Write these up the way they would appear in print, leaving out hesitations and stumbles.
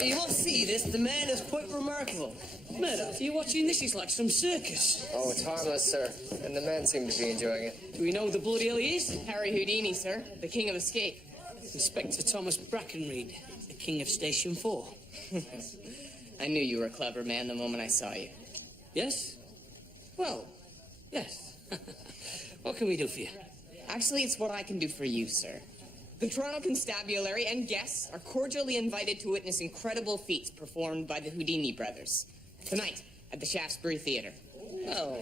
You must see this. The man is quite remarkable. Murdoch, are you watching this? It's like some circus. Oh, it's harmless, sir. And the men seem to be enjoying it. Do we know who the bloody hell he is? Harry Houdini, sir. The King of Escape. Inspector Thomas Brackenreed, the King of Station 4. I knew you were a clever man the moment I saw you. Yes? Well, yes. What can we do for you? Actually, it's what I can do for you, sir. The Toronto Constabulary and guests are cordially invited to witness incredible feats performed by the Houdini brothers. Tonight, at the Shaftesbury Theatre. Well,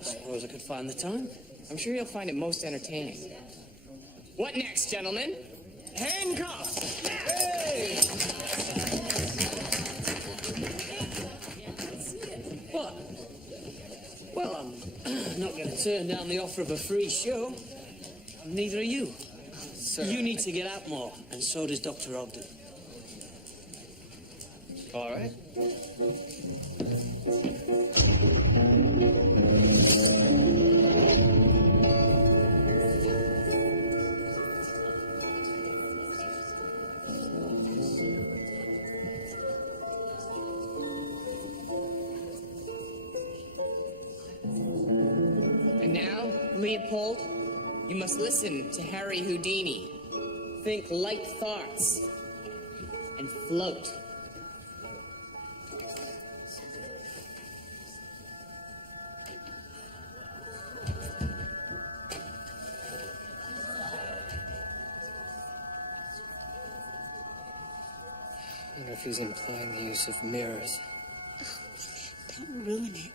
I suppose I could find the time. I'm sure you'll find it most entertaining. What next, gentlemen? Handcuffs! Hey! What? Well, I'm not going to turn down the offer of a free show. Neither are you. Sir, you need to get out more, and so does Dr. Ogden. All right. And now, Leopold, you must listen to Harry Houdini. Think light thoughts and float. I wonder if he's implying the use of mirrors. Don't ruin it.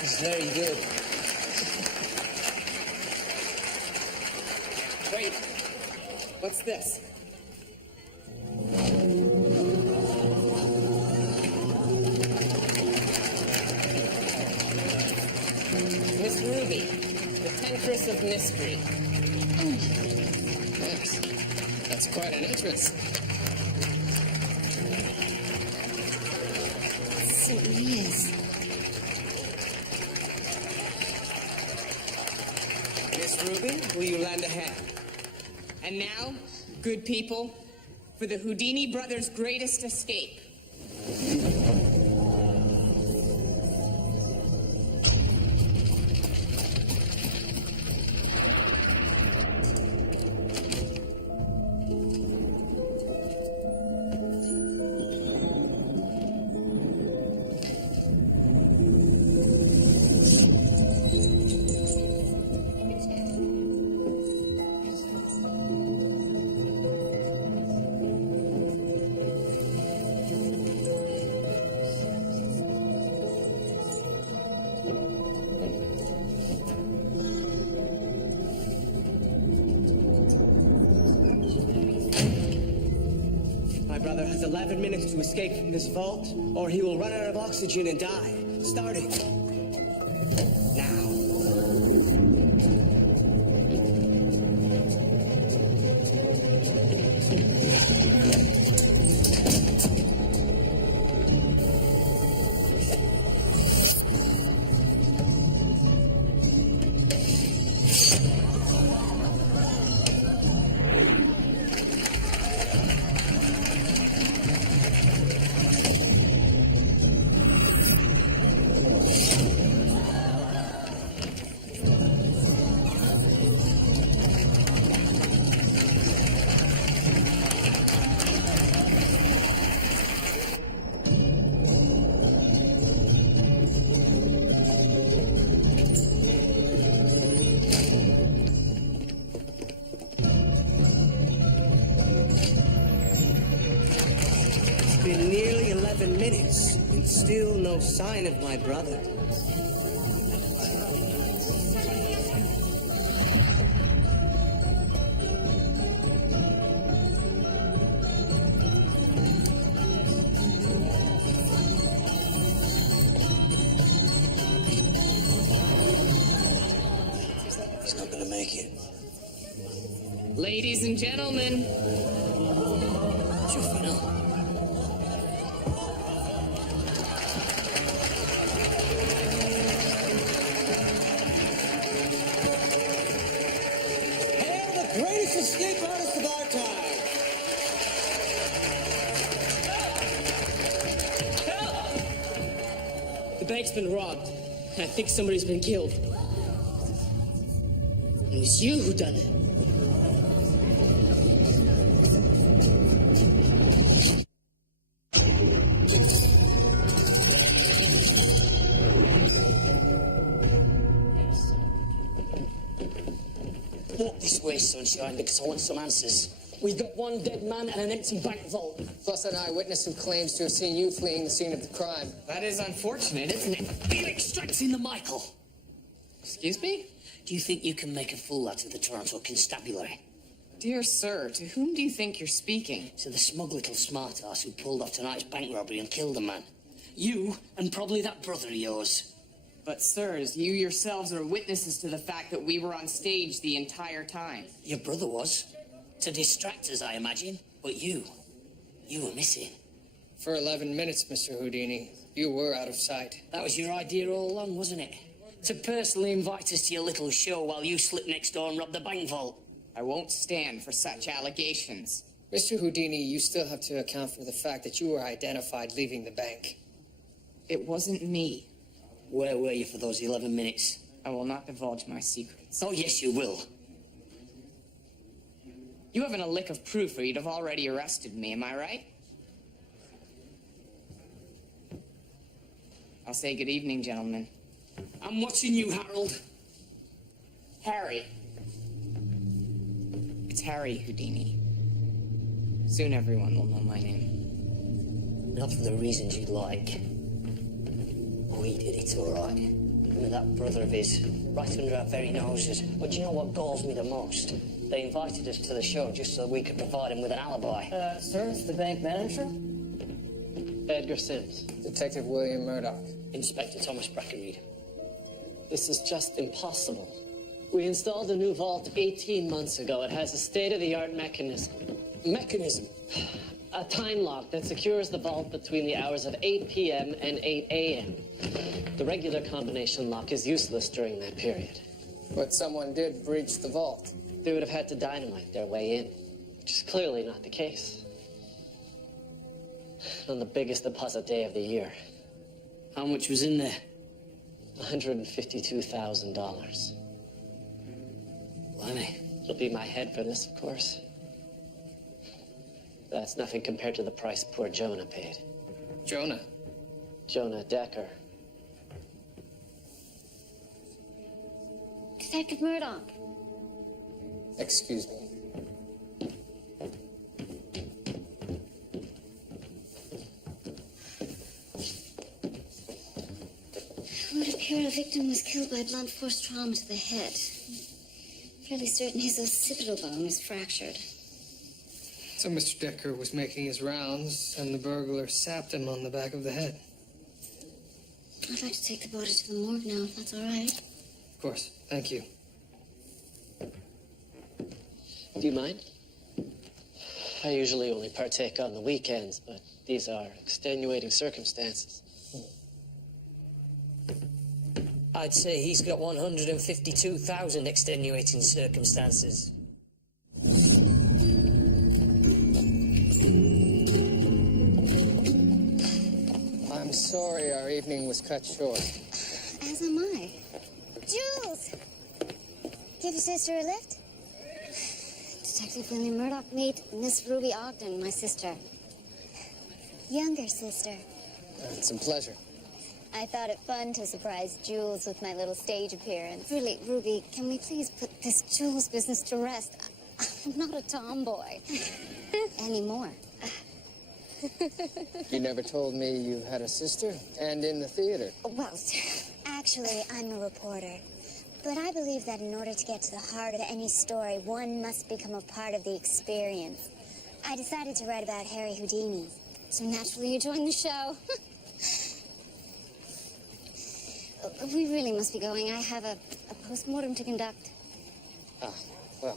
It's very good. Wait, what's this? Miss Ruby, the Temptress of Mystery. Yes. That's quite an entrance. It certainly is. Miss Ruby, will you lend a hand? And now, good people, for the Houdini brothers' greatest escape. My brother has 11 minutes to escape from this vault, or he will run out of oxygen and die. Starting now. Been nearly 11 minutes, and still no sign of my brother. He's not going to make it. Ladies and gentlemen, bank's been robbed. I think somebody's been killed. It was you who done it. Walk this way, sunshine, because I want some answers. We've got one dead man and an empty bank vault. Plus an eyewitness who claims to have seen you fleeing the scene of the crime. That is unfortunate, isn't it? Felix strikes in the Michael. Excuse me? Do you think you can make a fool out of the Toronto Constabulary? Dear sir, to whom do you think you're speaking? To the smug little smart-ass who pulled off tonight's bank robbery and killed a man. You, and probably that brother of yours. But sirs, you yourselves are witnesses to the fact that we were on stage the entire time. Your brother was. To distract us, I imagine. But you were missing. For 11 minutes, Mr. Houdini, you were out of sight. That was your idea all along, wasn't it? To personally invite us to your little show while you slip next door and rob the bank vault. I won't stand for such allegations. Mr. Houdini, you still have to account for the fact that you were identified leaving the bank. It wasn't me. Where were you for those 11 minutes? I will not divulge my secrets. Oh, yes, you will. You haven't a lick of proof or you'd have already arrested me, am I right? I'll say good evening, gentlemen. I'm watching you, Harold. Harry. It's Harry Houdini. Soon everyone will know my name. Not for the reasons you'd like. Oh, he did it all right. With that brother of his, right under our very noses. But do you know what galls me the most? They invited us to the show just so we could provide him with an alibi. Sir, it's the bank manager? Edgar Sims. Detective William Murdoch. Inspector Thomas Brackenreed. This is just impossible. We installed a new vault 18 months ago. It has a state-of-the-art mechanism. Mechanism? A time lock that secures the vault between the hours of 8 p.m. and 8 a.m. The regular combination lock is useless during that period. But someone did breach the vault. They would have had to dynamite their way in, which is clearly not the case. On the biggest deposit day of the year. How much was in there? $152,000. Blimey. It'll be my head for this, of course. That's nothing compared to the price poor Jonah paid. Jonah? Jonah Decker. Detective Murdoch. Excuse me. It would appear a victim was killed by blunt force trauma to the head. Fairly certain his occipital bone is fractured. So Mr. Decker was making his rounds, and the burglar sapped him on the back of the head. I'd like to take the body to the morgue now, if that's all right. Of course. Thank you. Do you mind? I usually only partake on the weekends, but these are extenuating circumstances. I'd say he's got 152,000 extenuating circumstances. I'm sorry our evening was cut short. As am I. Jules! Give your sister a lift? Detective William Murdoch, meet Miss Ruby Ogden, my sister. Younger sister. It's a pleasure. I thought it fun to surprise Jules with my little stage appearance. Really, Ruby, can we please put this Jules business to rest? I'm not a tomboy. Anymore. You never told me you had a sister, and in the theater. Well, actually, I'm a reporter. But I believe that in order to get to the heart of any story, one must become a part of the experience. I decided to write about Harry Houdini. So naturally, you joined the show. We really must be going. I have a post-mortem to conduct. Ah, well,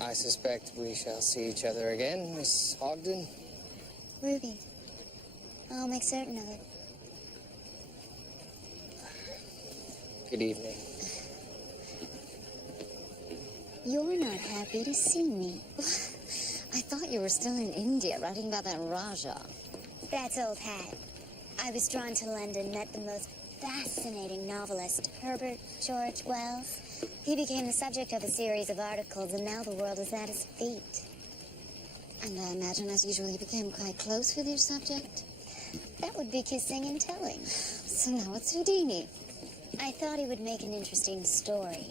I suspect we shall see each other again, Miss Ogden. Ruby, I'll make certain of it. Good evening. You're not happy to see me. I thought you were still in India writing about that Raja. That's old hat. I was drawn to London, met the most fascinating novelist, Herbert George Wells. He became the subject of a series of articles, and now the world is at his feet. And I imagine, as usual, you became quite close with your subject? That would be kissing and telling. So now it's Houdini. I thought he would make an interesting story.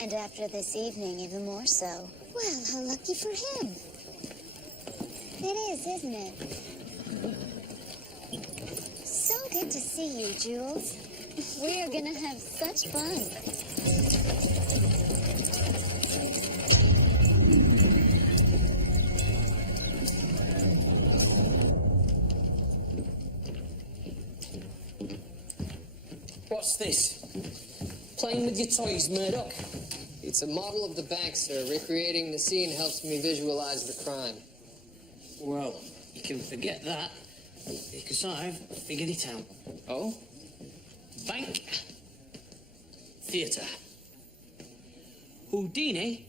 And after this evening, even more so. Well, how lucky for him. It is, isn't it? So good to see you, Jules. We are gonna have such fun. What's this? Playing with your toys, Murdoch? It's a model of the bank, sir. Recreating the scene helps me visualize the crime. Well, you can forget that, because I've figured it out. Oh? Bank. Theatre. Houdini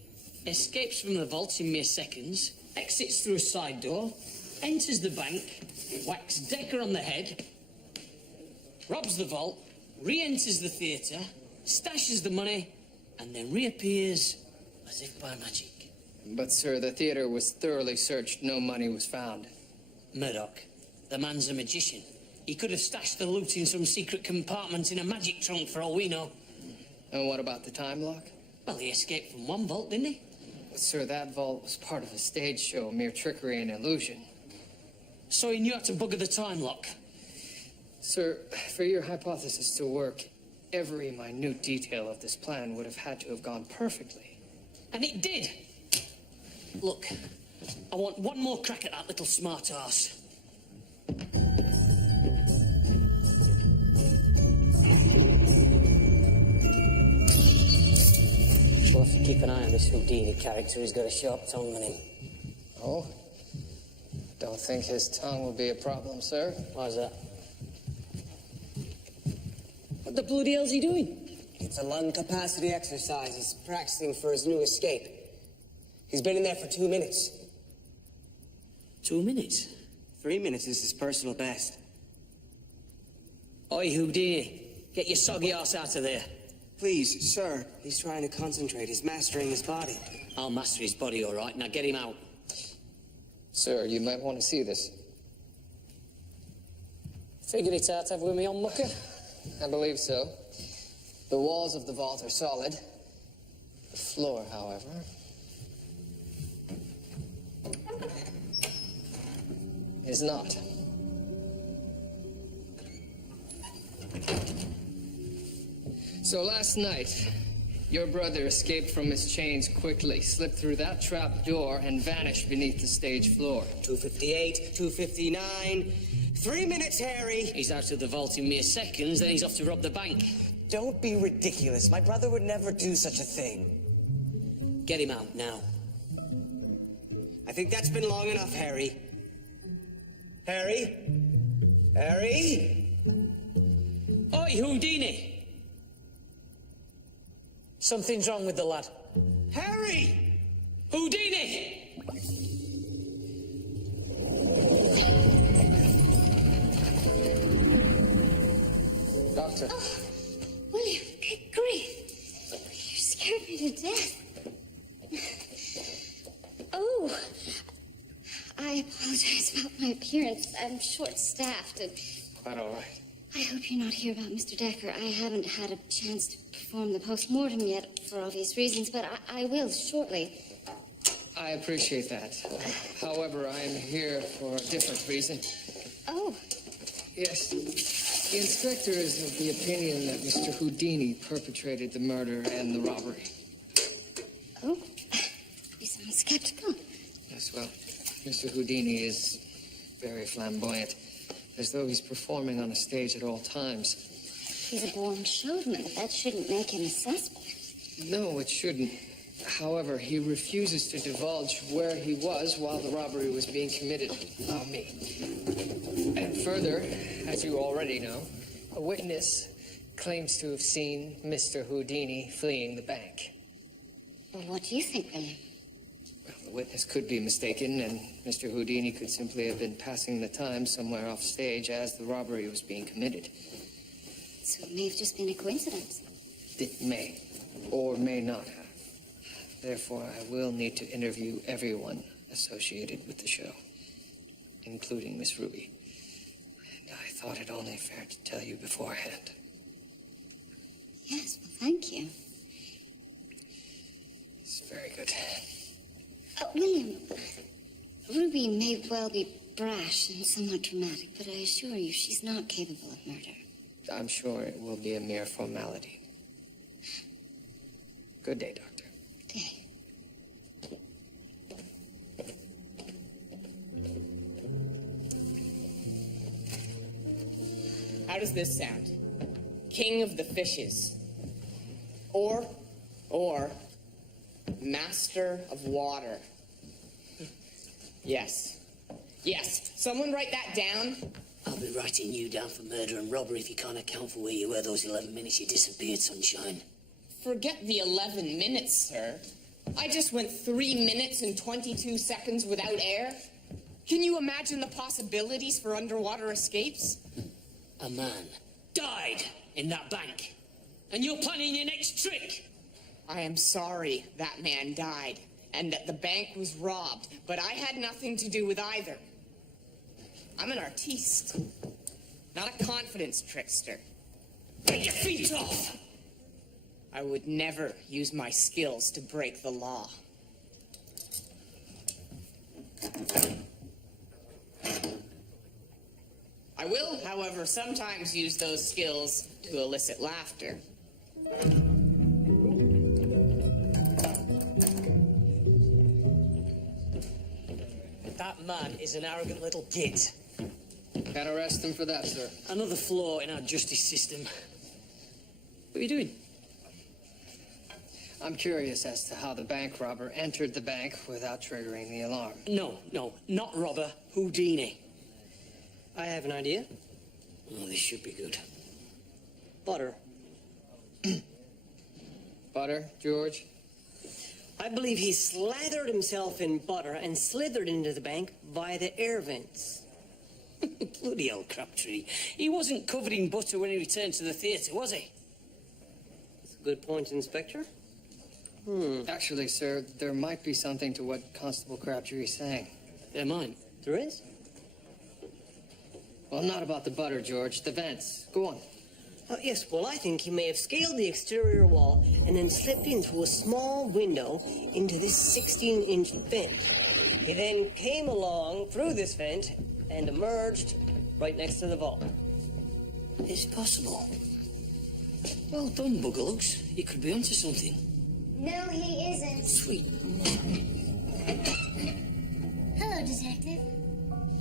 escapes from the vault in mere seconds, exits through a side door, enters the bank, whacks Decker on the head, robs the vault, re-enters the theatre, stashes the money, and then reappears as if by magic. But, sir, the theater was thoroughly searched. No money was found. Murdoch, the man's a magician. He could have stashed the loot in some secret compartment in a magic trunk for all we know. And what about the time lock? Well, he escaped from one vault, didn't he? But, sir, that vault was part of a stage show, mere trickery and illusion. So he knew how to bugger the time lock. Sir, for your hypothesis to work, every minute detail of this plan would have had to have gone perfectly. And it did. Look, I want one more crack at that little smart arse. We'll have to keep an eye on this Houdini character. He's got a sharp tongue on him. Oh? Don't think his tongue will be a problem, sir. Why's that? What the bloody hell's he doing? It's a lung capacity exercise. He's practicing for his new escape. He's been in there for 2 minutes. 2 minutes? 3 minutes is his personal best. Oi, Houdini, get your soggy ass out of there. Please, sir. He's trying to concentrate. He's mastering his body. I'll master his body, all right. Now get him out. Sir, you might want to see this. Figured it out, have we, me on mucker? I believe so. The walls of the vault are solid. The floor, however... is not. So last night, your brother escaped from his chains quickly, slipped through that trap door, and vanished beneath the stage floor. 2:58, 2:59. 3 minutes, Harry. He's out of the vault in mere seconds, then he's off to rob the bank. Don't be ridiculous. My brother would never do such a thing. Get him out now. I think that's been long enough, Harry. Harry? Harry? Oi, Houdini! Something's wrong with the lad. Harry! Houdini! Doctor. Oh, William, good grief. You scared me to death. Oh, I apologize about my appearance. I'm short-staffed and... Quite all right. I hope you're not here about Mr. Decker. I haven't had a chance to perform the post-mortem yet, for obvious reasons, but I will shortly. I appreciate that. However, I am here for a different reason. Oh, Yes. The inspector is of the opinion that Mr. Houdini perpetrated the murder and the robbery. oh, you sound skeptical. Yes, well, Mr. Houdini is very flamboyant, as though he's performing on a stage at all times. He's a born showman. That shouldn't make him a suspect. No, it shouldn't. However, he refuses to divulge where he was while the robbery was being committed on me. And further, as you already know, a witness claims to have seen Mr. Houdini fleeing the bank. Well, what do you think, William? Well, the witness could be mistaken, and Mr. Houdini could simply have been passing the time somewhere off stage as the robbery was being committed. So it may have just been a coincidence. It may or may not have. Therefore, I will need to interview everyone associated with the show, including Miss Ruby. And I thought it only fair to tell you beforehand. Yes, well, thank you. It's very good. William, Ruby may well be brash and somewhat dramatic, but I assure you she's not capable of murder. I'm sure it will be a mere formality. Good day, Doctor. Day. How does this sound? King of the fishes. Or master of water. Yes. Yes. Someone write that down. I'll be writing you down for murder and robbery if you can't account for where you were those 11 minutes you disappeared, sunshine. Forget the 11 minutes, sir. I just went 3 minutes and 22 seconds without air. Can you imagine the possibilities for underwater escapes? A man died in that bank, and you're planning your next trick. I am sorry that man died and that the bank was robbed, but I had nothing to do with either. I'm an artiste, not a confidence trickster. Get your feet off! I would never use my skills to break the law. I will, however, sometimes use those skills to elicit laughter. That man is an arrogant little git. Can't arrest him for that, sir. Another flaw in our justice system. What are you doing? I'm curious as to how the bank robber entered the bank without triggering the alarm. No, not robber, Houdini. I have an idea. Oh, this should be good. Butter. Butter, George? I believe he slathered himself in butter and slithered into the bank via the air vents. Bloody old Crabtree. He wasn't covered in butter when he returned to the theatre, was he? That's a good point, Inspector. Actually, sir, there might be something to what Constable Crabtree is saying. They're mine. There is? Well, not about the butter, George. The vents. Go on. Yes, well, I think he may have scaled the exterior wall and then slipped in through a small window into this 16-inch vent. He then came along through this vent and emerged right next to the vault. It's possible. Well done, Bugalooks. You could be onto something. No, he isn't. Sweet. Hello, Detective.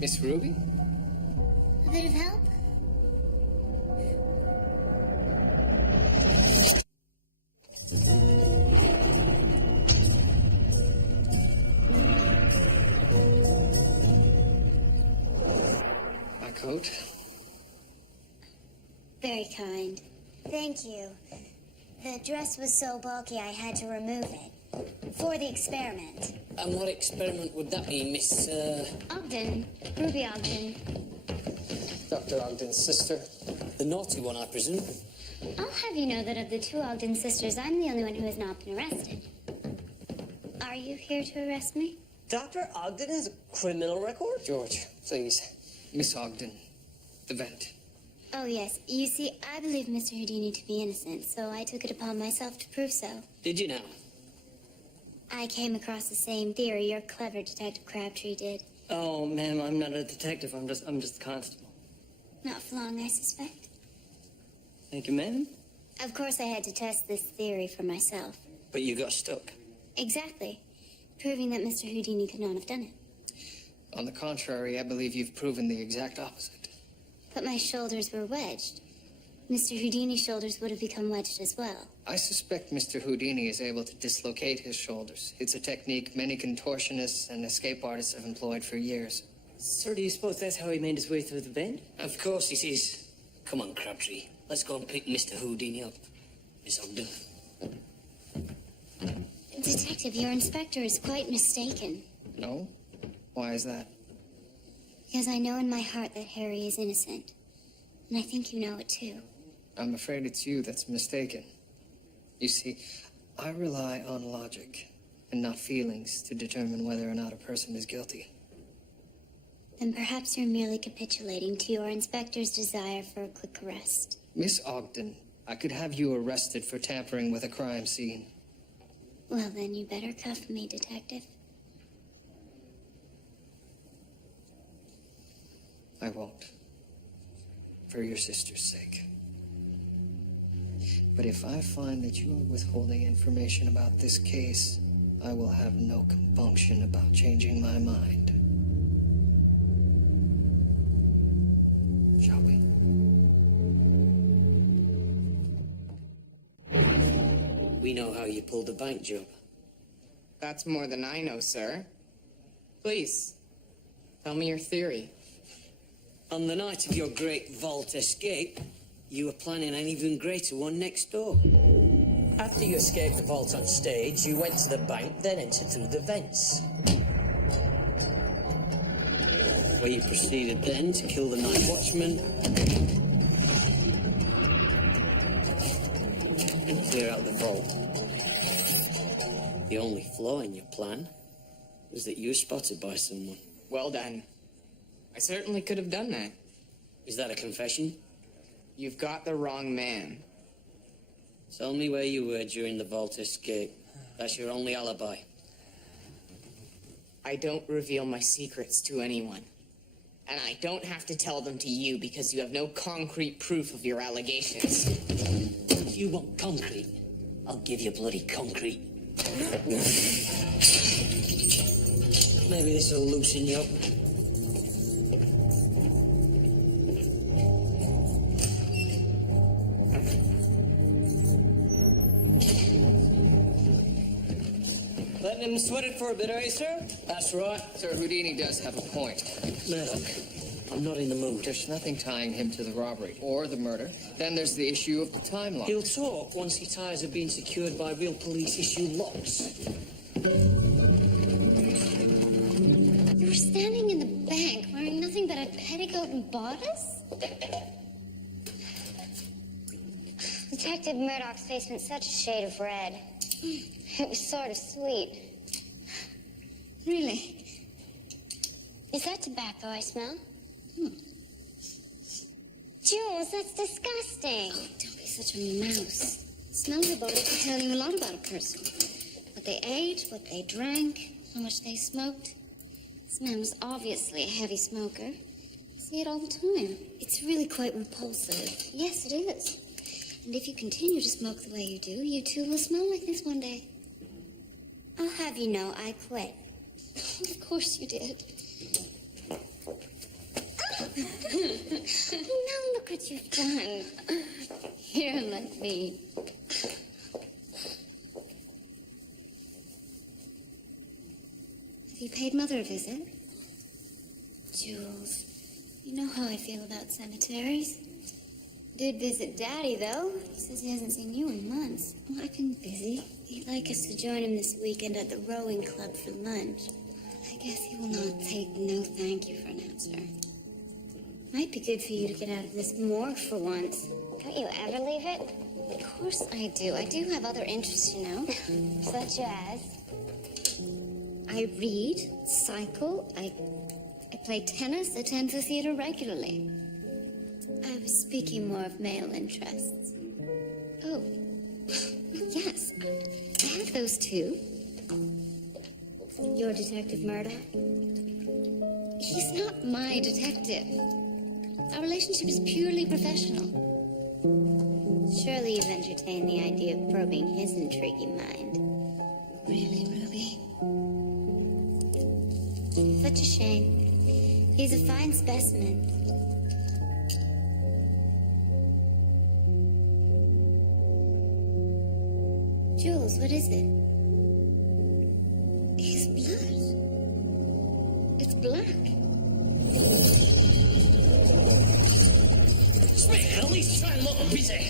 Miss Ruby? A bit of help? My coat? Very kind. Thank you. The dress was so bulky I had to remove it. For the experiment. And what experiment would that be, Miss, Ogden. Ruby Ogden. Dr. Ogden's sister? the naughty one, I presume? I'll have you know that of the two Ogden sisters, I'm the only one who has not been arrested. Are you here to arrest me? Dr. Ogden has a criminal record? George, please. Miss Ogden, the vent. Oh, yes. You see, I believe Mr. Houdini to be innocent, so I took it upon myself to prove so. Did you now? I came across the same theory your clever Detective Crabtree did. Oh, ma'am, I'm not a detective. I'm just a constable. Not for long, I suspect. Thank you, ma'am. Of course, I had to test this theory for myself. But you got stuck. Exactly. Proving that Mr. Houdini could not have done it. On the contrary, I believe you've proven the exact opposite. But my shoulders were wedged. Mr. Houdini's shoulders would have become wedged as well. I suspect Mr. Houdini is able to dislocate his shoulders. It's a technique many contortionists and escape artists have employed for years. Sir, do you suppose that's how he made his way through the vent? Of course it is. Come on, Crabtree. Let's go and pick Mr. Houdini up. Miss Ogden. Detective, your inspector is quite mistaken. No? Why is that? Because I know in my heart that Harry is innocent. And I think you know it too. I'm afraid it's you that's mistaken. You see, I rely on logic and not feelings to determine whether or not a person is guilty. Then perhaps you're merely capitulating to your inspector's desire for a quick arrest. Miss Ogden, I could have you arrested for tampering with a crime scene. Well, then you better cuff me, Detective. I won't. For your sister's sake. But if I find that you are withholding information about this case, I will have no compunction about changing my mind. Shall we? We know how you pulled the bank job. That's more than I know, sir. Please, tell me your theory. On the night of your great vault escape, you were planning an even greater one next door. After you escaped the vault on stage, you went to the bank, then entered through the vents. Where you proceeded then to kill the night watchman and clear out the vault. The only flaw in your plan was that you were spotted by someone. Well done. I certainly could have done that. Is that a confession? You've got the wrong man. Tell me where you were during the vault escape. That's your only alibi. I don't reveal my secrets to anyone. And I don't have to tell them to you because you have no concrete proof of your allegations. If you want concrete, I'll give you bloody concrete. Maybe this will loosen you up. Letting him sweat it for a bit, are you, sir? That's right. Sir, Houdini does have a point. Murdoch, I'm not in the mood. There's nothing tying him to the robbery or the murder. Then there's the issue of the timeline. He'll talk once he tires of being secured by real police-issue locks. You were standing in the bank wearing nothing but a petticoat and bodice? Detective Murdoch's face went such a shade of red. It was sort of sweet. Really? Is that tobacco I smell? Jules, that's disgusting. Don't be such a mouse. The smell of a body can tell you a lot about a person. What they ate, what they drank, how much they smoked. This man was obviously a heavy smoker. I see it all the time. It's really quite repulsive. Yes, it is. And if you continue to smoke the way you do, you too will smell like this one day. I'll have you know I quit. Of course you did. Now look what you've done. Here, let me. Have you paid Mother a visit? Jules, you know how I feel about cemeteries. Did visit Daddy, though. He says he hasn't seen you in months. Well, I've been busy. He'd like us to join him this weekend at the rowing club for lunch. I guess he will not take no thank you for an answer. Might be good for you to get out of this morgue for once. Don't you ever leave it? Of course I do. I do have other interests, you know. Such as? I read, cycle, I play tennis, attend the theater regularly. I was speaking more of male interests. Oh, yes, I have those too. You're Detective Murdoch? He's not my detective. Our relationship is purely professional. Surely you've entertained the idea of probing his intriguing mind. Really, Ruby? Such a shame. He's a fine specimen. Jules, what is it? His blood. It's black. Smith, at least try and look busy.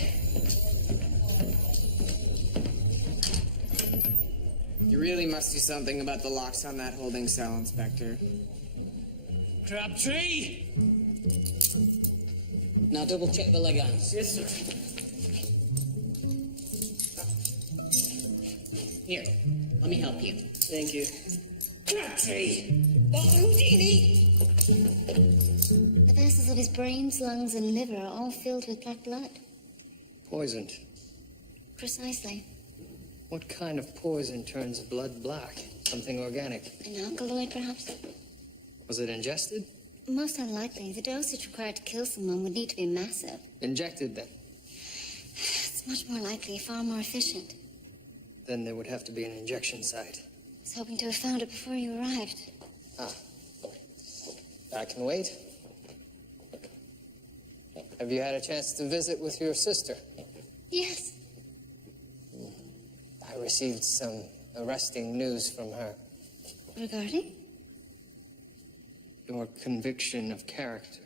You really must do something about the locks on that holding cell, Inspector. Crabtree! Now double check the leg irons. Yes, sir. Here, let me help you. Thank you. Crabtree! Houdini! The vessels of his brains, lungs, and liver are all filled with black blood. Poisoned. Precisely. What kind of poison turns blood black? Something organic. An alkaloid, perhaps? Was it ingested? Most unlikely. The dosage required to kill someone would need to be massive. Injected, then? It's much more likely, far more efficient. Then there would have to be an injection site. I was hoping to have found it before you arrived. Ah. I can wait. Have you had a chance to visit with your sister? Yes. I received some arresting news from her. Regarding? Your conviction of character.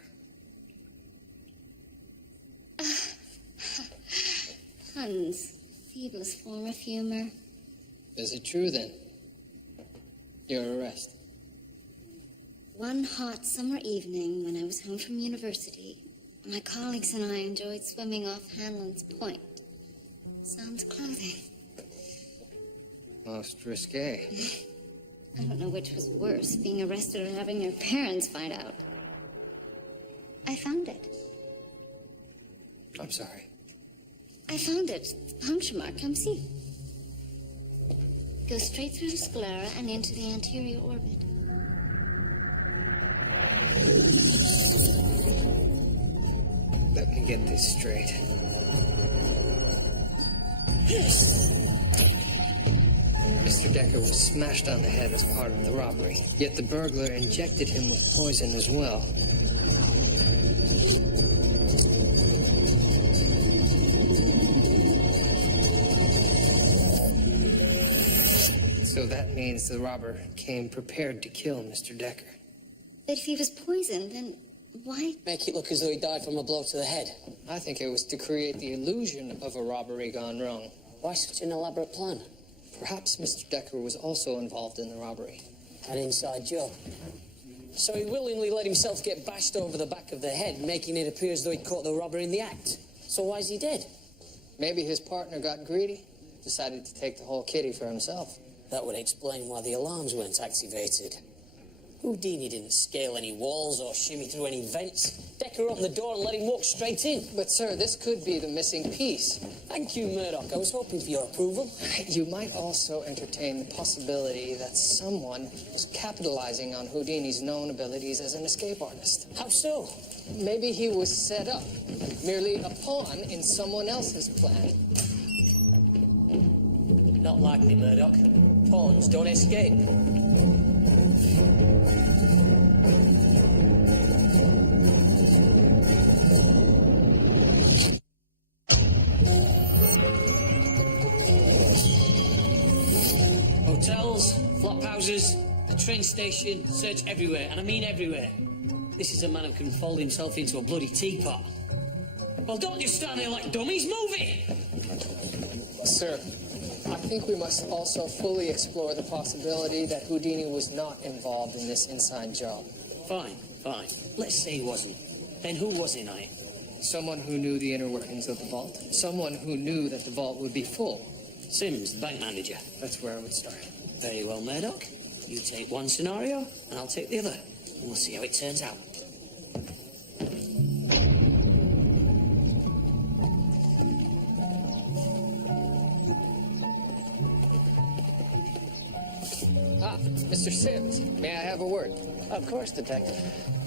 Puns. Feeblest form of humor. Is it true, then? Your arrest. One hot summer evening when I was home from university, my colleagues and I enjoyed swimming off Hanlon's Point. Sans clothing. Most risque. I don't know which was worse, being arrested or having your parents find out. I found it. I'm sorry. I found it. The puncture mark. Come see. Go straight through the sclera and into the anterior orbit. Let me get this straight. Mr. Decker was smashed on the head as part of the robbery, yet the burglar injected him with poison as well. So that means the robber came prepared to kill Mr. Decker. But if he was poisoned, then why? Make it look as though he died from a blow to the head. I think it was to create the illusion of a robbery gone wrong. Why such an elaborate plan? Perhaps Mr. Decker was also involved in the robbery. An inside job. So he willingly let himself get bashed over the back of the head, making it appear as though he'd caught the robber in the act. So why is he dead? Maybe his partner got greedy, decided to take the whole kitty for himself. That would explain why the alarms weren't activated. Houdini didn't scale any walls or shimmy through any vents. Decker opened the door and let him walk straight in. But, sir, this could be the missing piece. Thank you, Murdoch. I was hoping for your approval. You might also entertain the possibility that someone was capitalizing on Houdini's known abilities as an escape artist. How so? Maybe he was set up, merely a pawn in someone else's plan. Not likely, Murdoch. Pawns don't escape. Hotels, flop houses, a train station, search everywhere, and I mean everywhere. This is a man who can fold himself into a bloody teapot. Well, don't just stand there like dummies, move it! Sir, I think we must also fully explore the possibility that Houdini was not involved in this inside job. Fine, fine. Let's say he wasn't. Then who was in on it? Someone who knew the inner workings of the vault. Someone who knew that the vault would be full. Sims, the bank manager. That's where I would start. Very well, Murdoch. You take one scenario, and I'll take the other. And we'll see how it turns out. Ah, Mr. Sims, may I have a word? Of course, Detective.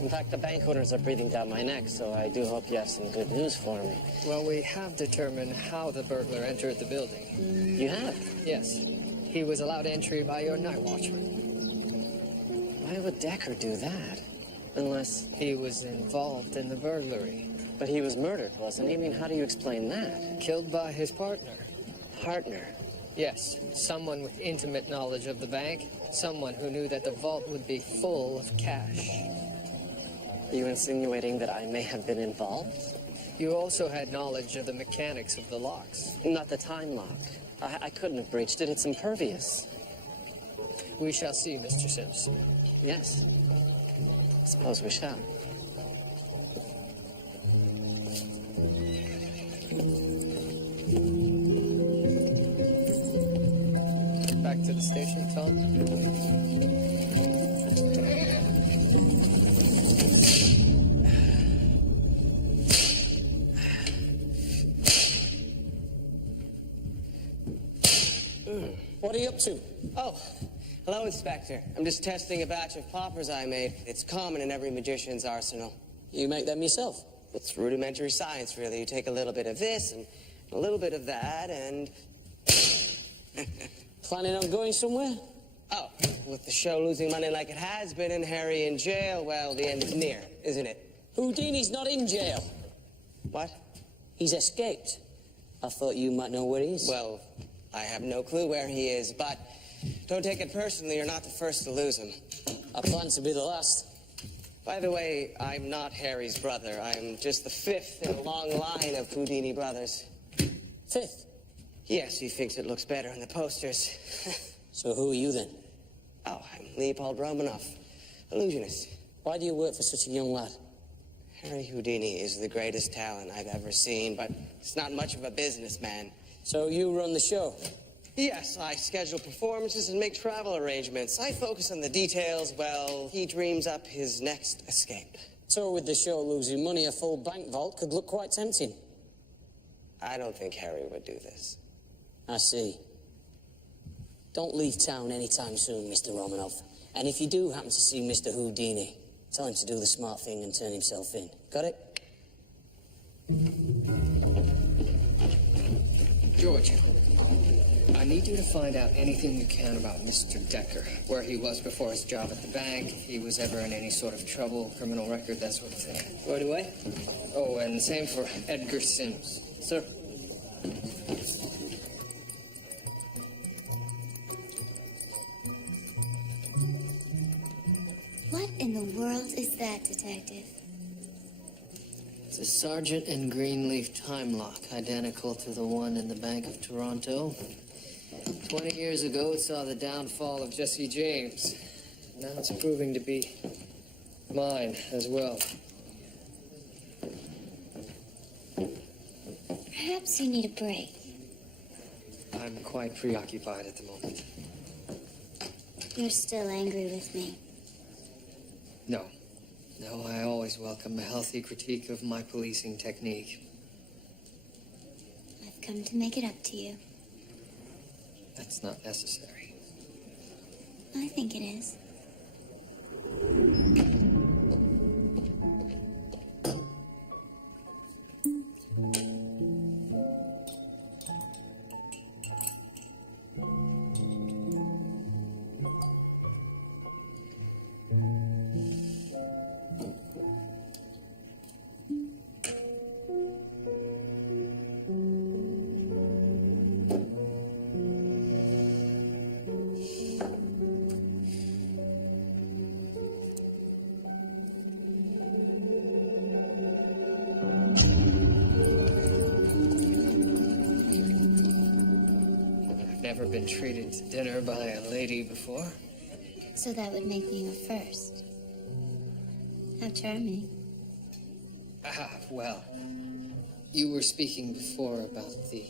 In fact, the bank owners are breathing down my neck, so I do hope you have some good news for me. Well, we have determined how the burglar entered the building. You have? Yes. He was allowed entry by your night watchman. Why would Decker do that? Unless... He was involved in the burglary. But he was murdered, wasn't he? I mean, how do you explain that? Killed by his partner. Partner? Yes, someone with intimate knowledge of the bank. Someone who knew that the vault would be full of cash. Are you insinuating that I may have been involved? You also had knowledge of the mechanics of the locks. Not the time lock. I couldn't have breached it. It's impervious. We shall see, Mr. Sims. Yes. Suppose we shall. the station phone? What are you up to? Oh, hello, Inspector. I'm just testing a batch of poppers I made. It's common in every magician's arsenal. You make them yourself? It's rudimentary science, really. You take a little bit of this and a little bit of that, and... Planning on going somewhere? Oh, with the show losing money like it has been and Harry in jail, well, the end is near, isn't it? Houdini's not in jail. What? He's escaped. I thought you might know where he is. Well, I have no clue where he is, but don't take it personally. You're not the first to lose him. I plan to be the last. By the way, I'm not Harry's brother. I'm just the fifth in a long line of Houdini brothers. Fifth? Yes, he thinks it looks better on the posters. So who are you then? Oh, I'm Leopold Romanoff, illusionist. Why do you work for such a young lad? Harry Houdini is the greatest talent I've ever seen, but he's not much of a businessman. So you run the show? Yes, I schedule performances and make travel arrangements. I focus on the details while he dreams up his next escape. So with the show losing money, a full bank vault could look quite tempting. I don't think Harry would do this. I see. Don't leave town anytime soon, Mr. Romanoff. And if you do happen to see Mr. Houdini, tell him to do the smart thing and turn himself in. Got it? George, I need you to find out anything you can about Mr. Decker. Where he was before his job at the bank, if he was ever in any sort of trouble, criminal record, that sort of thing. Right away. Oh, and same for Edgar Sims. Sir. What in the world is that, Detective? It's a Sergeant and Greenleaf time lock, identical to the one in the Bank of Toronto. 20 years ago, it saw the downfall of Jesse James. Now it's proving to be mine as well. Perhaps you need a break. I'm quite preoccupied at the moment. You're still angry with me. No. No, I always welcome a healthy critique of my policing technique. I've come to make it up to you. That's not necessary. I think it is. Never been treated to dinner by a lady before. So that would make me your first. How charming. Ah, well. You were speaking before about the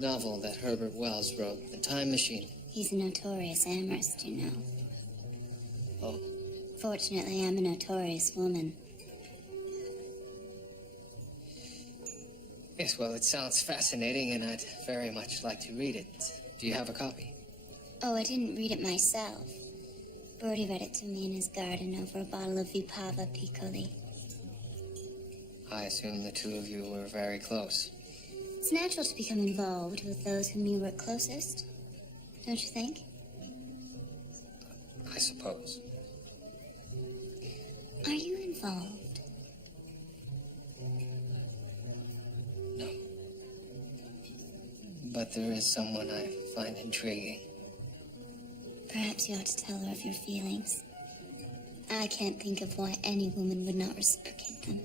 novel that Herbert Wells wrote, The Time Machine. He's a notorious amorist, you know. Oh. Fortunately, I'm a notorious woman. Yes, well, it sounds fascinating, and I'd very much like to read it. Do you have a copy? Oh, I didn't read it myself. Bertie read it to me in his garden over a bottle of Vipava Piccoli. I assume the two of you were very close. It's natural to become involved with those whom you work closest, don't you think? I suppose. Are you involved? No. But there is someone I find intriguing. Perhaps you ought to tell her of your feelings. I can't think of why any woman would not reciprocate them.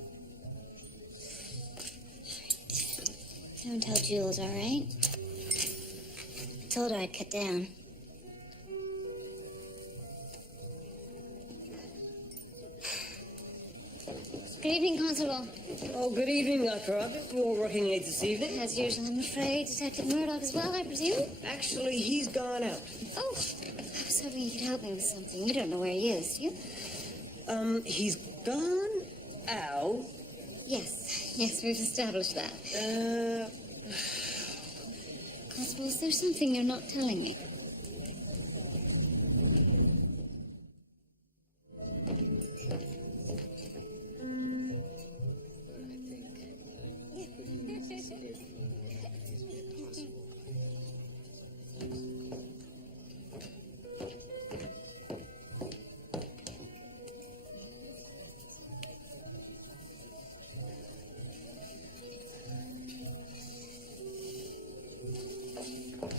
Don't tell Jules, all right? I told her I'd cut down. Good evening, Constable. Oh, good evening, Dr. Robin. You're working late this evening? As usual, I'm afraid. Detective Murdoch as well, I presume? Actually, he's gone out. Oh, I was hoping you could help me with something. You don't know where he is, do you? He's gone out? Yes, we've established that. Constable, is there something you're not telling me?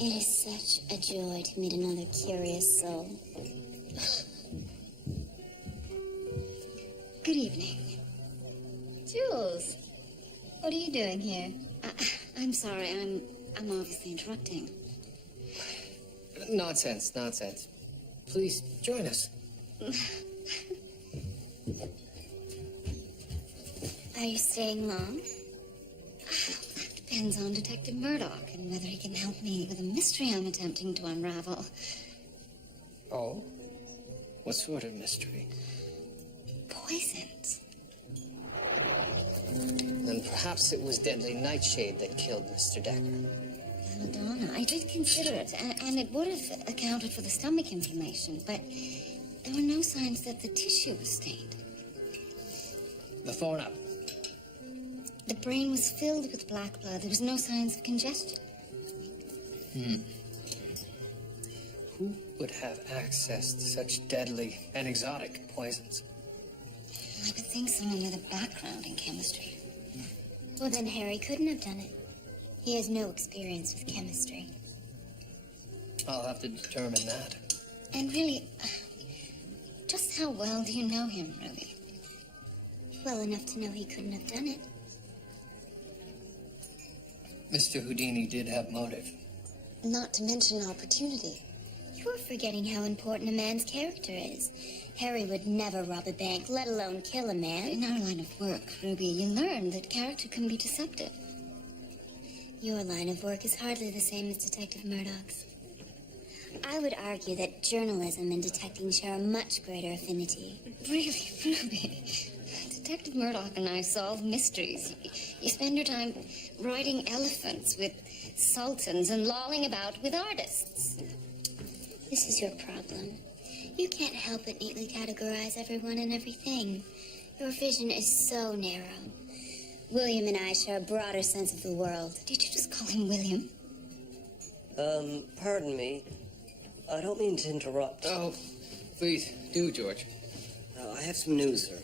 It is such a joy to meet another curious soul. Good evening. Jules, what are you doing here? I'm sorry, I'm obviously interrupting. Nonsense. Please join us. Are you staying long? Depends on Detective Murdoch and whether he can help me with a mystery I'm attempting to unravel. Oh? What sort of mystery? Poisons. Then perhaps it was deadly nightshade that killed Mr. Decker. Belladonna, I did consider it, and it would have accounted for the stomach inflammation, but there were no signs that the tissue was stained. The phone up. The brain was filled with black blood. There was no signs of congestion. Who would have access to such deadly and exotic poisons? I would think someone with a background in chemistry. Well, then Harry couldn't have done it. He has no experience with chemistry. I'll have to determine that. And really, just how well do you know him, Ruby? Well enough to know he couldn't have done it. Mr. Houdini did have motive. Not to mention opportunity. You're forgetting how important a man's character is. Harry would never rob a bank, let alone kill a man. In our line of work, Ruby, you learn that character can be deceptive. Your line of work is hardly the same as Detective Murdoch's. I would argue that journalism and detecting share a much greater affinity. Really, Ruby? Detective Murdoch and I solve mysteries. You spend your time riding elephants with sultans and lolling about with artists. This is your problem. You can't help but neatly categorize everyone and everything. Your vision is so narrow. William and I share a broader sense of the world. Did you just call him William? Pardon me. I don't mean to interrupt. Oh, please do, George. I have some news, sir.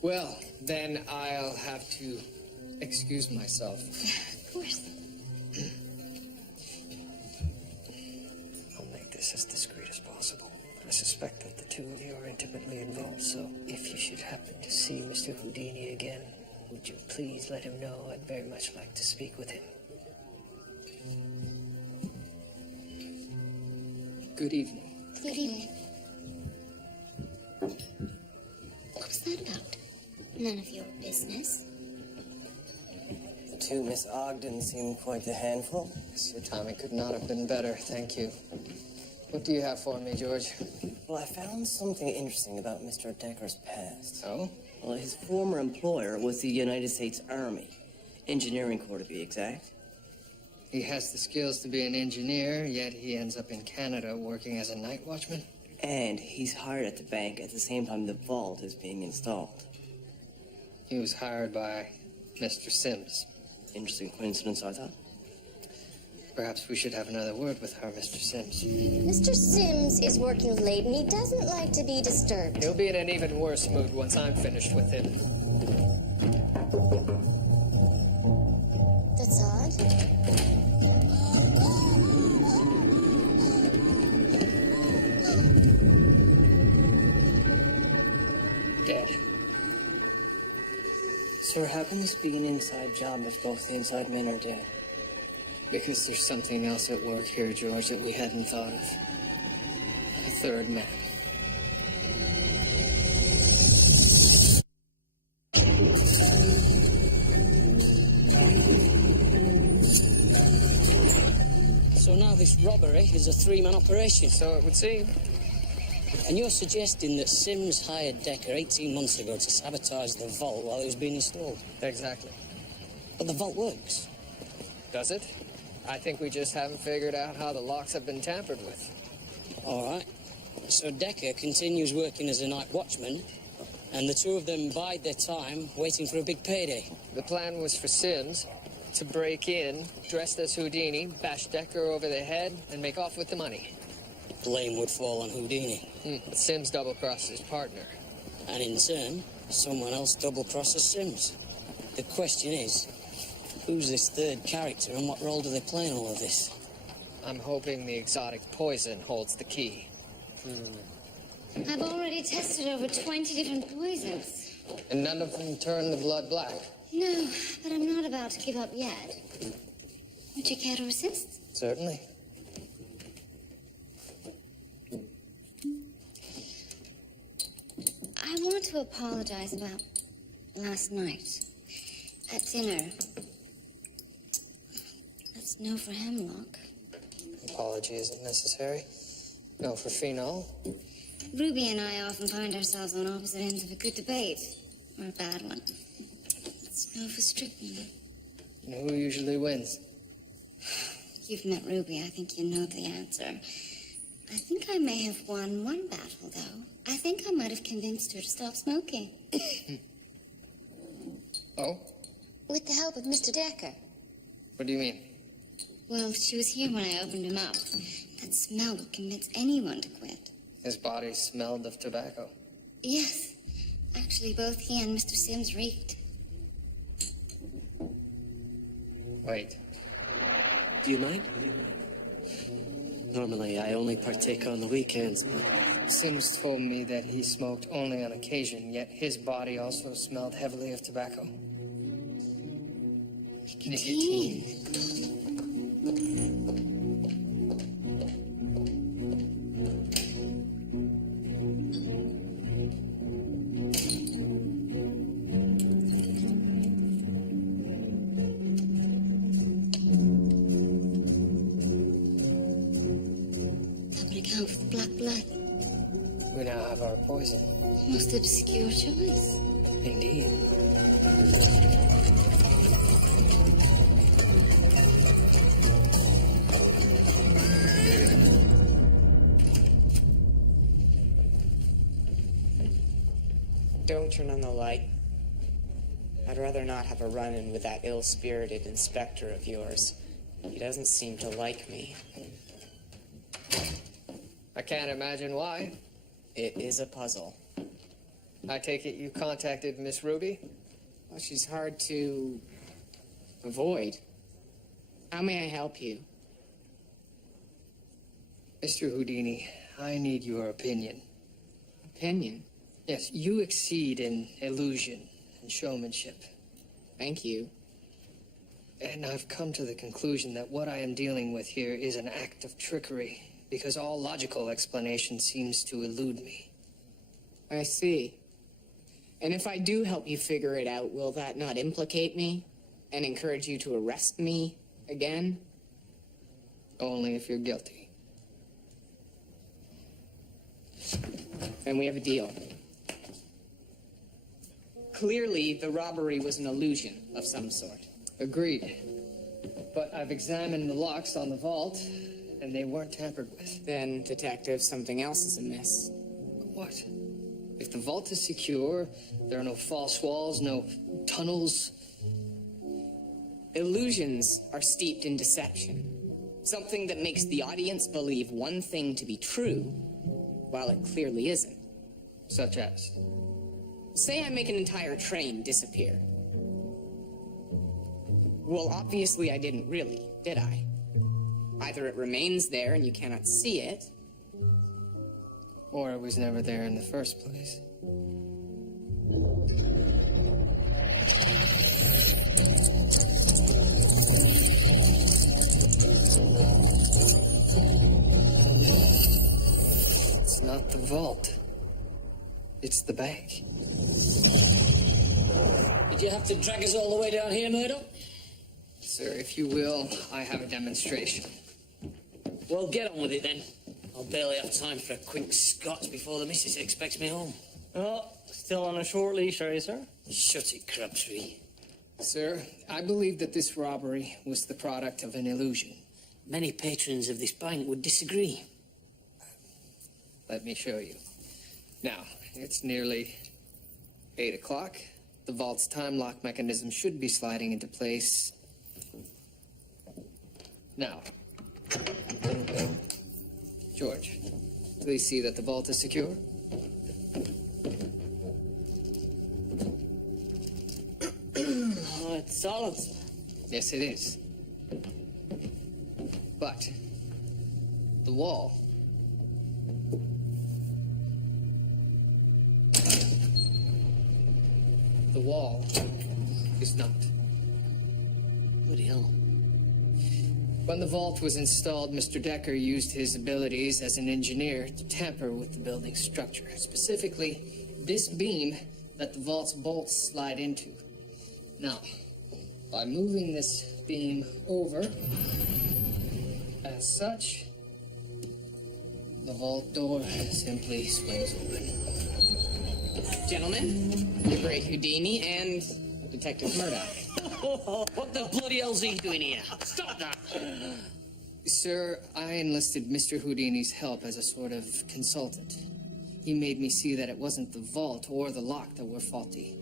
Well, then I'll have to excuse myself. Of course. I'll make this as discreet as possible. I suspect that the two of you are intimately involved, so if you should happen to see Mr. Houdini again, would you please let him know I'd very much like to speak with him? Good evening. Good evening. What was that about? None of your business. The two Miss Ogden seem quite the handful. Yes, your timing could not have been better. Thank you. What do you have for me, George? Well, I found something interesting about Mr. Decker's past. Oh? Well, his former employer was the United States Army. Engineering Corps, to be exact. He has the skills to be an engineer, yet he ends up in Canada working as a night watchman? And he's hired at the bank at the same time the vault is being installed. He was hired by Mr. Sims. Interesting coincidence, I thought. Perhaps we should have another word with our Mr. Sims. Mr. Sims is working late and he doesn't like to be disturbed. He'll be in an even worse mood once I'm finished with him. That's odd. Dead. Sir, how can this be an inside job if both the inside men are dead? Because there's something else at work here, George, that we hadn't thought of. A third man. So now this robbery is a three-man operation. So it would seem. And you're suggesting that Sims hired Decker 18 months ago to sabotage the vault while it was being installed? Exactly. But the vault works. Does it? I think we just haven't figured out how the locks have been tampered with. All right. So Decker continues working as a night watchman, and the two of them bide their time waiting for a big payday. The plan was for Sims to break in, dressed as Houdini, bash Decker over the head, and make off with the money. Blame would fall on Houdini. But Sims double-crossed his partner. And in turn, someone else double-crosses Sims. The question is, who's this third character and what role do they play in all of this? I'm hoping the exotic poison holds the key. I've already tested over 20 different poisons. And none of them turn the blood black. No, but I'm not about to give up yet. Would you care to assist? Certainly. I want to apologize about last night. At dinner. That's no for hemlock. Apology isn't necessary. No for phenol. Ruby and I often find ourselves on opposite ends of a good debate. Or a bad one. It's no for strychnine. You know who usually wins? You've met Ruby. I think you know the answer. I think I may have won one battle, though. I think I might have convinced her to stop smoking. Oh? With the help of Mr. Decker. What do you mean? Well, she was here when I opened him up. That smell would convince anyone to quit. His body smelled of tobacco. Yes. Actually, both he and Mr. Sims reeked. Wait. Do you mind? Normally, I only partake on the weekends, but... Sims told me that he smoked only on occasion, yet his body also smelled heavily of tobacco. Nicotine. That would account for the black blood. We now have our poison. Most obscure choice. Indeed. Don't turn on the light. I'd rather not have a run-in with that ill-spirited inspector of yours. He doesn't seem to like me. I can't imagine why. It is a puzzle. I take it you contacted Miss Ruby? Well, she's hard to avoid. How may I help you? Mr. Houdini, I need your opinion. Opinion? Yes, you exceed in illusion and showmanship. Thank you. And I've come to the conclusion that what I am dealing with here is an act of trickery, because all logical explanation seems to elude me. I see. And if I do help you figure it out, will that not implicate me and encourage you to arrest me again? Only if you're guilty. Then we have a deal. Clearly, the robbery was an illusion of some sort. Agreed. But I've examined the locks on the vault, and they weren't tampered with. Then, Detective, something else is amiss. What? If the vault is secure, there are no false walls, no tunnels. Illusions are steeped in deception. Something that makes the audience believe one thing to be true, while it clearly isn't. Such as? Say I make an entire train disappear. Well, obviously I didn't really, did I? Either it remains there and you cannot see it, Or it was never there in the first place. It's not the vault. It's the bank. Did you have to drag us all the way down here, Murdoch? Sir, if you will, I have a demonstration. Well, get on with it then. I'll barely have time for a quick scotch before the missus expects me home. Oh, still on a short leash, are you, sir? Shut it, Crabtree. Sir, I believe that this robbery was the product of an illusion. Many patrons of this bank would disagree. Let me show you. Now, it's nearly 8 o'clock. The vault's time lock mechanism should be sliding into place now. George, please see that the vault is secure. Oh, it's solid. Yes, it is. But the wall is not. Bloody hell. When the vault was installed, Mr. Decker used his abilities as an engineer to tamper with the building's structure. Specifically, this beam that the vault's bolts slide into. Now, by moving this beam over, as such, the vault door simply swings open. Gentlemen, the great Houdini and Detective Murdoch. What the bloody hell's he doing here? Stop that! Sir, I enlisted Mr. Houdini's help as a sort of consultant. He made me see that it wasn't the vault or the lock that were faulty.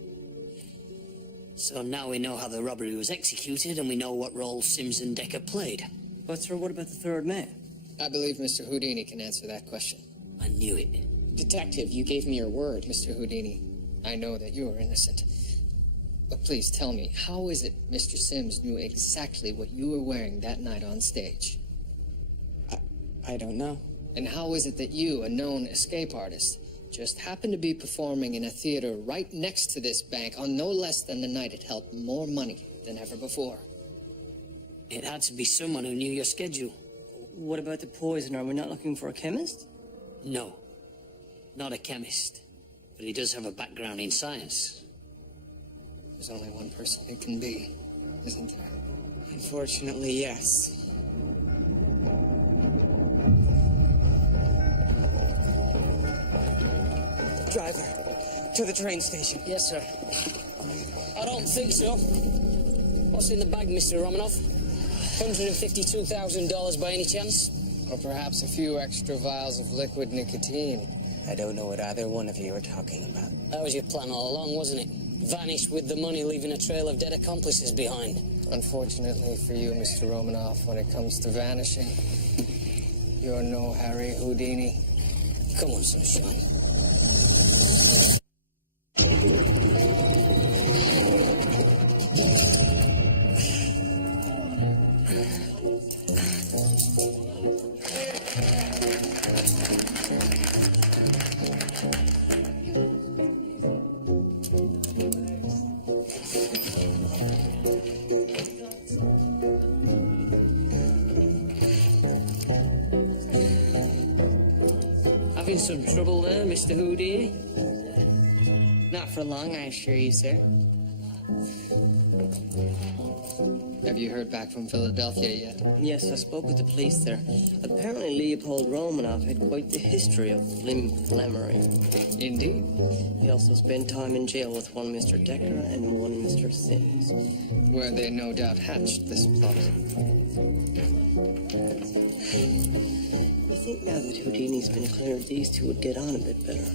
So now we know how the robbery was executed, and we know what role Sims and Decker played. But, sir, what about the third man? I believe Mr. Houdini can answer that question. I knew it. Detective, you gave me your word. Mr. Houdini, I know that you are innocent. But please tell me, how is it Mr. Sims knew exactly what you were wearing that night on stage? I don't know. And how is it that you, a known escape artist, just happened to be performing in a theater right next to this bank on no less than the night it held more money than ever before? It had to be someone who knew your schedule. What about the poison? Are we not looking for a chemist? No, not a chemist. But he does have a background in science. There's only one person it can be, isn't there? Unfortunately, yes. Driver, to the train station. Yes, sir. I don't think so. What's in the bag, Mr. Romanoff? $152,000 by any chance? Or perhaps a few extra vials of liquid nicotine. I don't know what either one of you are talking about. That was your plan all along, wasn't it? Vanish with the money, leaving a trail of dead accomplices behind. Unfortunately for you, Mr. Romanoff, when it comes to vanishing, you're no Harry Houdini. Come on, sunshine. Having some trouble there, Mr. Houdini? Not for long, I assure you, sir. Have you heard back from Philadelphia yet? Yes, I spoke with the police there. Apparently Leopold Romanov had quite the history of flim-flammery. Indeed. He also spent time in jail with one Mr. Decker and one Mr. Sims. Where they no doubt hatched this plot. I think now that Houdini's been cleared, these two would get on a bit better.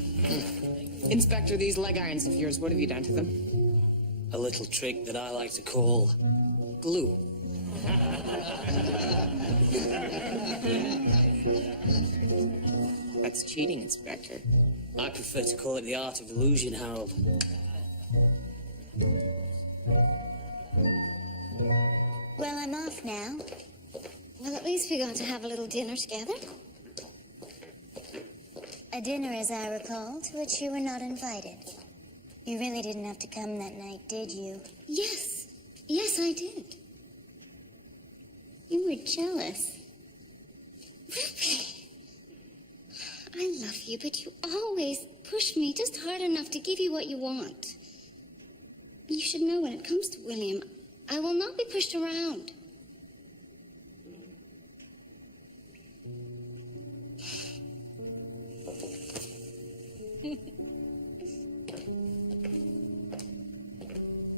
Inspector, these leg irons of yours, what have you done to them? A little trick that I like to call glue. That's cheating, Inspector. I prefer to call it the art of illusion, Harold. Well, I'm off now. Well, at least we got to have a little dinner together. A dinner, as I recall, to which you were not invited. You really didn't have to come that night, did you? Yes. Yes, I did. You were jealous. Ruby. I love you, but you always push me just hard enough to give you what you want. You should know when it comes to William, I will not be pushed around.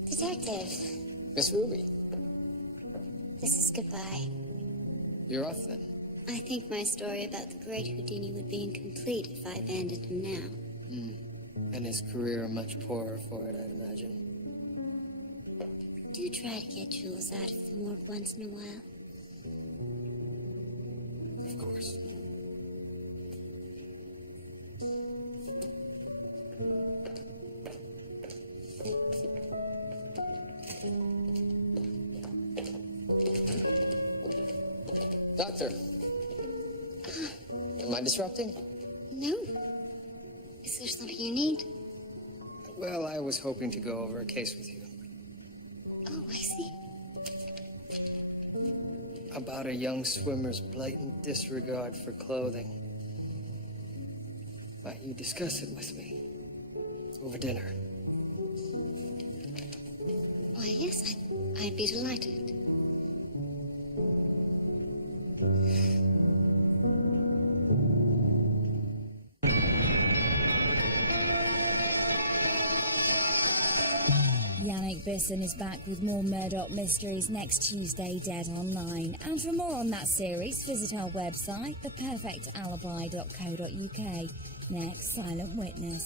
Detective, Miss Ruby, this is goodbye. you're off then. I think my story about the great Houdini would be incomplete if I abandoned him now. And his career much poorer for it, I'd imagine. Do try to get Jules out of the morgue once in a while. Of course. Doctor. Am I disrupting? No. Is there something you need? Well, I was hoping to go over a case with you. Oh, I see. About a young swimmer's blatant disregard for clothing. Might you discuss it with me? Over dinner. Why, yes, I'd be delighted. Yannick Bisson is back with more Murdoch mysteries next Tuesday, dead on 9. And for more on that series, visit our website, theperfectalibi.co.uk. Next, Silent Witness.